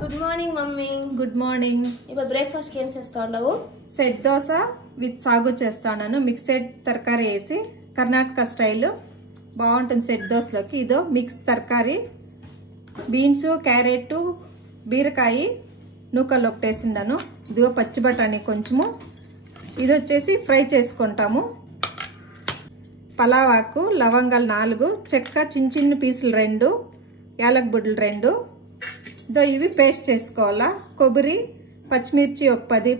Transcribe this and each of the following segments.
Good morning mummy. Good morning. ఇప్పుడు breakfast ఏం చేస్తావు? సెట్ దోశ విత్ సాగు చేస్తాను. మిక్సెడ్ తరకారీ వేసి కర్ణాటక స్టైల్ బాగుంటుంది సెట్ దోశలోకి. ఇదో మిక్స్ తరకారీ, బీన్స్, క్యారెట్, బీరకాయ నూకల్లో ఒకటి వేసిండాను. ఇదిగో పచ్చి బఠానీ కొంచెము. ఇది వచ్చేసి ఫ్రై చేసుకుంటాము. పలావాకు, లవంగాలు 4, చెక్క చిన్న చిన్న పీసులు 2, యాలక్ బుడ్డలు 2. ఇదో ఇవి పేస్ట్ చేసుకోవాలా. కొబ్బరి, పచ్చిమిర్చి ఒక 10,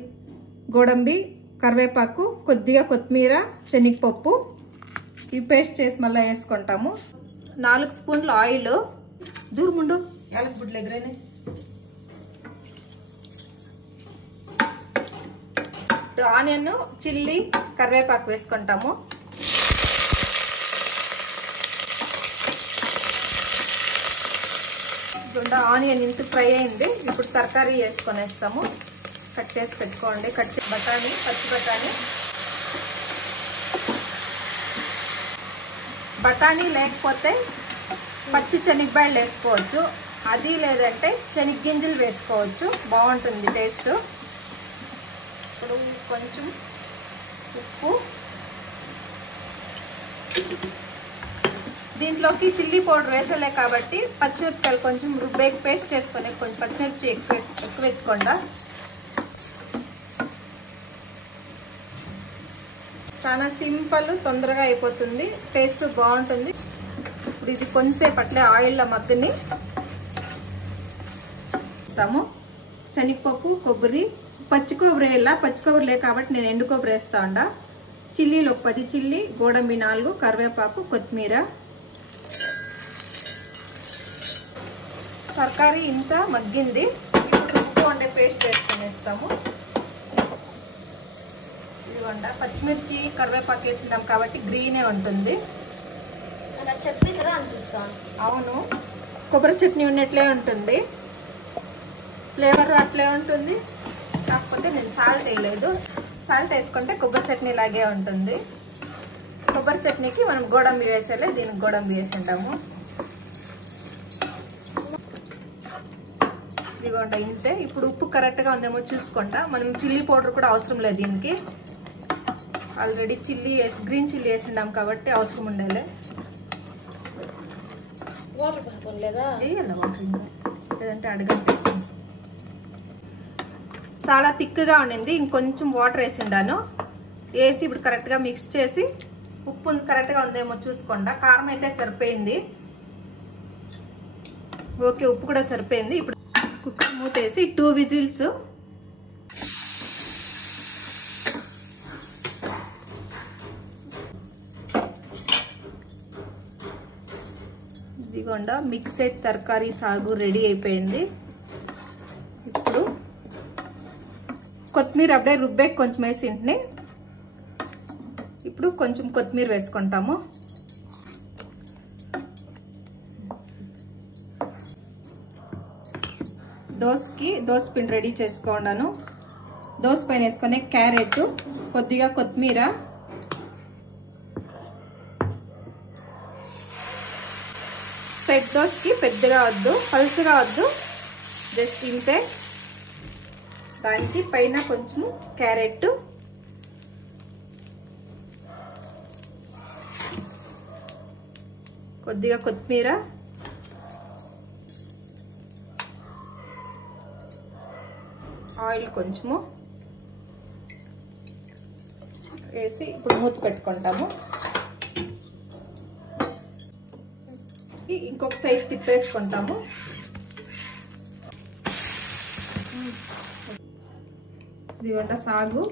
గోడంబి, కరివేపాకు, కొద్దిగా కొత్తిమీర, శనగపప్పు ఇవి పేస్ట్ చేసి మళ్ళీ వేసుకుంటాము. 4 స్పూన్లు ఆయిల్. దూరముండు, యాలక్ బుడ్డలు ఎగరేనే. ఆనియన్, చిల్లీ, కరివేపాకు వేసుకుంటాము. ఆనియన్ ఇంత ఫ్రై అయింది. ఇప్పుడు తరకారీ వేసుకొనేస్తాము. కట్ చేసి పెట్టుకోండి. కట్ చేసి బఠానీ, పచ్చి బఠానీ. బఠానీ లేకపోతే పచ్చి శనగబాయలు వేసుకోవచ్చు. అది లేదంటే శనగగింజలు వేసుకోవచ్చు. బాగుంటుంది టేస్ట్. ఇప్పుడు కొంచెం ఉప్పు, దీంట్లోకి చిల్లీ పౌడర్ వేసలే కాబట్టి పచ్చిమిరపకాయలు కొంచెం రుబ్బేకి పేస్ట్ చేసుకొని కొంచెం పచ్చిమిర్చి ఎక్కువ వేసుకోండి. చాలా సింపుల్, తొందరగా అయిపోతుంది, టేస్ట్ బాగుంటుంది. ఇప్పుడు ఇది కొంచెంసేపు అట్లే ఆయిల్లో మగ్గని ఇస్తాము. శనగపప్పు, కొబ్బరి, పచ్చి కొబ్బరి వేయాల. పచ్చి కొబ్బరి లే కాబట్టి నేను ఎండు కొబ్బరి వేస్తా ఉండా. చిల్లీలు ఒక 10 చిల్లీ, గోడంబి 4, కరివేపాకు, కొత్తిమీర. తరకారీ ఇంత మగ్గింది. ఇప్పుడు ఉప్పు వండే పేస్ట్ వేసుకునేస్తాము. ఇదిగోండి, పచ్చిమిర్చి, కరివేపాకు వేసినాం కాబట్టి గ్రీనే ఉంటుంది. అలా చట్నీ కదా అనిపిస్తాను. అవును, కొబ్బరి చట్నీ ఉన్నట్లే ఉంటుంది, ఫ్లేవర్ అట్లే ఉంటుంది. కాకపోతే నేను సాల్ట్ వేయలేదు. సాల్ట్ వేసుకుంటే కొబ్బరి చట్నీ లాగే ఉంటుంది. కొబ్బరి చట్నీకి మనం గోడంబి వేసేలే, దీనికి గోడంబి వేసింటాము. ఇదిగోండి ఇంతే. ఇప్పుడు ఉప్పు కరెక్ట్గా ఉందేమో చూసుకుంటా. మనం చిల్లీ పౌడర్ కూడా అవసరం లేదు దీనికి. ఆల్రెడీ చిల్లీ వేసి గ్రీన్ చిల్లీ వేసిండాం కాబట్టి అవసరం ఉండాలి. వాటర్ పడుకోలేదా? వేయాలి వాటర్, ఇంకా లేదంటే అడగంటేసి. చాలా థిక్గా ఉండింది. ఇంకొంచెం వాటర్ వేసిండాను. వేసి ఇప్పుడు కరెక్ట్గా మిక్స్ చేసి ఉప్పు కరెక్ట్గా ఉందేమో చూసుకోండి. కారం అయితే సరిపోయింది. ఓకే, ఉప్పు కూడా సరిపోయింది. ఇప్పుడు కుక్కర్ మూతేసి 2 విజిల్స్. ఇదిగోండా మిక్సెడ్ తరకారీ సాగు రెడీ అయిపోయింది. ఇప్పుడు కొత్తిమీర అప్పుడే రుబ్బేకి కొంచెం వేసింటిని. ఇప్పుడు కొంచెం కొత్తిమీర వేసుకుంటాము. దోశ పిండి రెడీ చేసుకున్నాను. దోశ పైన వేసుకునే క్యారెట్, కొద్దిగా కొత్తిమీర, సెట్ దోశకి పెద్దగా వద్దు, పలుచగా వద్దు, జస్ట్ ఇంతే. దానికి పైన కొంచెం క్యారెట్, కొద్దిగా కొత్తిమీర, ఆయిల్ కొంచెము వేసి ఇప్పుడు మూత పెట్టుకుంటాము. ఇంకొక సైడ్ తిప్పేసుకుంటాము. ఇదిగోండి సాగు